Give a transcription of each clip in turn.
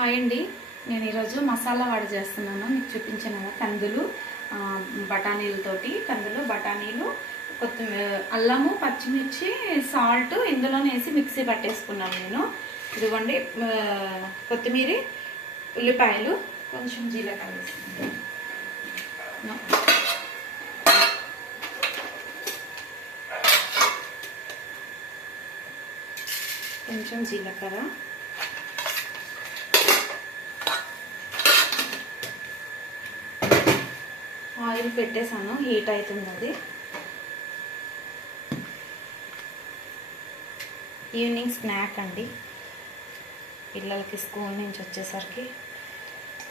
Hi అండి. నేను ఈరోజు మసాలా వడ చేస్తున్నాను. మీకు చూపించాను కదా, కందులు బఠానీలతోటి. కందులు బఠానీలు, కొత్తిమీర, అల్లము, పచ్చిమిర్చి, సాల్ట్ ఇందులోనే వేసి మిక్సీ పట్టేసుకున్నాను నేను. ఇదిగోండి, కొత్తిమీర, ఉల్లిపాయలు, కొంచెం జీలకర్ర వేసుకుంటాను. కొంచెం జీలకర్ర, ఆయిల్ పెట్టేసాను, హీట్ అవుతుంది. అది ఈవినింగ్ స్నాక్ అండి, పిల్లలకి స్కూల్ నుంచి వచ్చేసరికి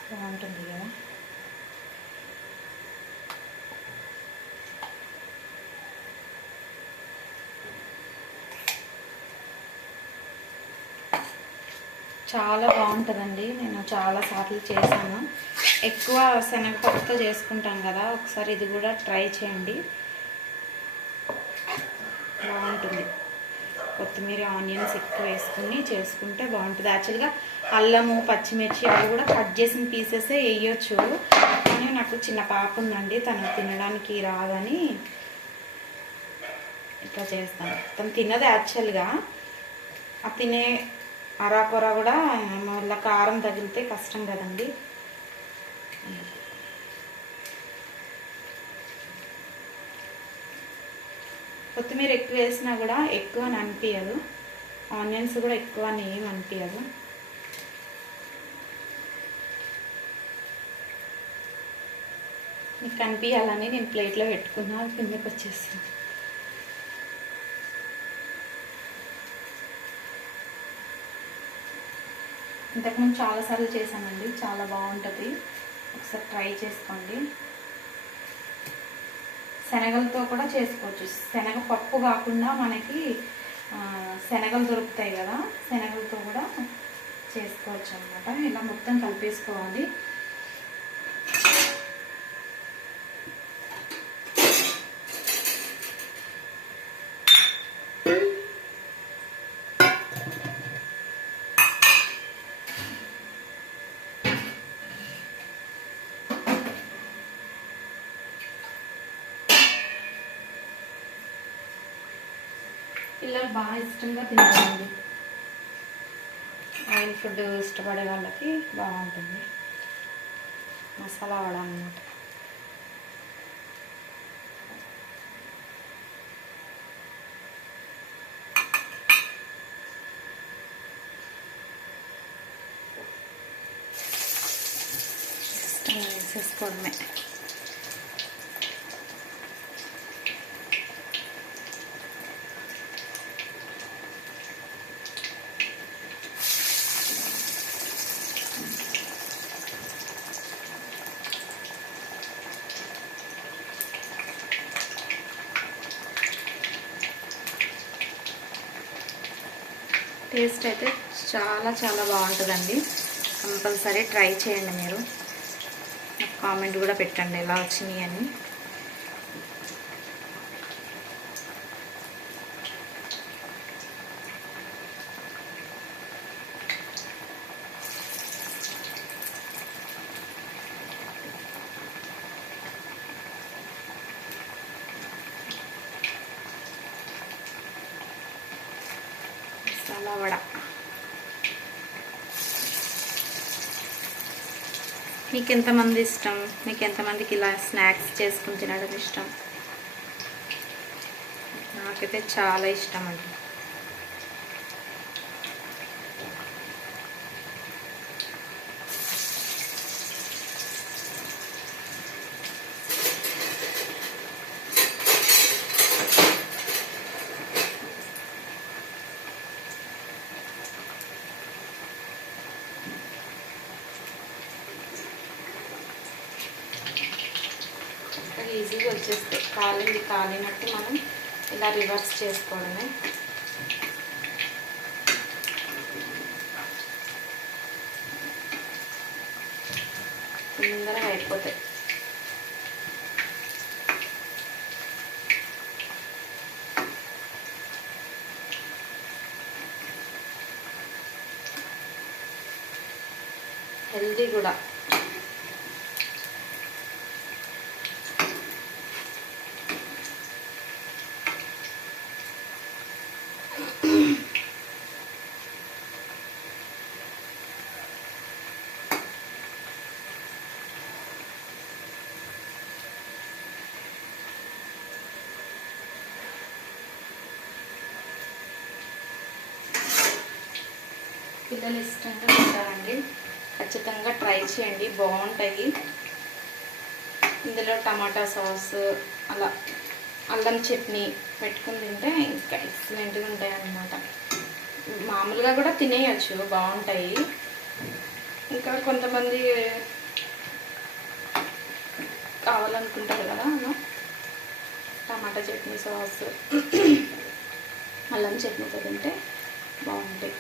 బాగుంటుంది కదా. చాలా బాగుంటుందండి. నేను చాలాసార్లు చేశాను. ఎక్కువ శనగపప్పుతో చేసుకుంటాం కదా, ఒకసారి ఇది కూడా ట్రై చేయండి, బాగుంటుంది. కొత్తిమీర, ఆనియన్స్ ఎక్కువ వేసుకుని చేసుకుంటే బాగుంటుంది. యాక్చువల్గా అల్లము, పచ్చిమిర్చి అవి కూడా కట్ చేసిన పీసెసే వేయచ్చు, కానీ నాకు చిన్న పాప ఉందండి, తను తినడానికి రాదని ఇట్లా చేస్తాను. తను తినదు యాక్చువల్గా. ఆ తినే అరాకొర కూడా మళ్ళీ కారం తగిలితే కష్టం కదండి. కొత్తిమీర ఎక్కువ వేసినా కూడా ఎక్కువ అనిపించదు, ఆనియన్స్ కూడా ఎక్కువ ఏం అనిపించదు. మీకు కనిపించాలని నేను ప్లేట్లో పెట్టుకున్నా, కిందకి వచ్చేస్తాను. ఇంతకుముందు చాలాసార్లు చేశానండి, చాలా బాగుంటుంది, ఒకసారి ట్రై చేసుకోండి. శనగలతో కూడా చేసుకోవచ్చు. శనగపప్పు కాకుండా మనకి శనగలు దొరుకుతాయి కదా, శనగలతో కూడా చేసుకోవచ్చు అన్నమాట. ఇలా మొత్తం కలిపేసుకోవాలి. పిల్లలు బాగా ఇష్టంగా తింటారండి. ఆయిల్ ఫుడ్ ఇష్టపడే వాళ్ళకి బాగుంటుంది మసాలా వడ అన్నమాట. ఇష్టంగా వేసేసుకోవడమే. టేస్ట్ అయితే చాలా చాలా బాగుంటుందండి. కంపల్సరీ ట్రై చేయండి మీరు. నాకు కామెంట్ కూడా పెట్టండి ఎలా వచ్చినాయి అని. మసాలా వడ మీకు ఎంతమంది ఇష్టం? మీకు ఎంతమందికి ఇలా స్నాక్స్ చేసుకుని తినడం ఇష్టం? నాకైతే చాలా ఇష్టం అండి. ఈజీగా వచ్చేస్తాయి. కాలినట్టు మనం ఇలా రివర్స్ చేసుకోవడమే. తొందరగా అయిపోతాయి. హెల్దీ కూడా. పిల్లలు ఇష్టంగా తింటారండి, ఖచ్చితంగా ట్రై చేయండి, బాగుంటాయి. ఇందులో టమాటా సాస్ అలా అల్లం చట్నీ పెట్టుకుని తింటే ఇంకా ఎక్సలెంట్గా ఉంటాయి అన్నమాట. మామూలుగా కూడా తినేయచ్చు, బాగుంటాయి. ఇంకా కొంతమంది కావాలనుకుంటారు కదా అలా టమాటా చట్నీ సాస్ అల్లం చట్నీతో తింటే బాగుంటాయి.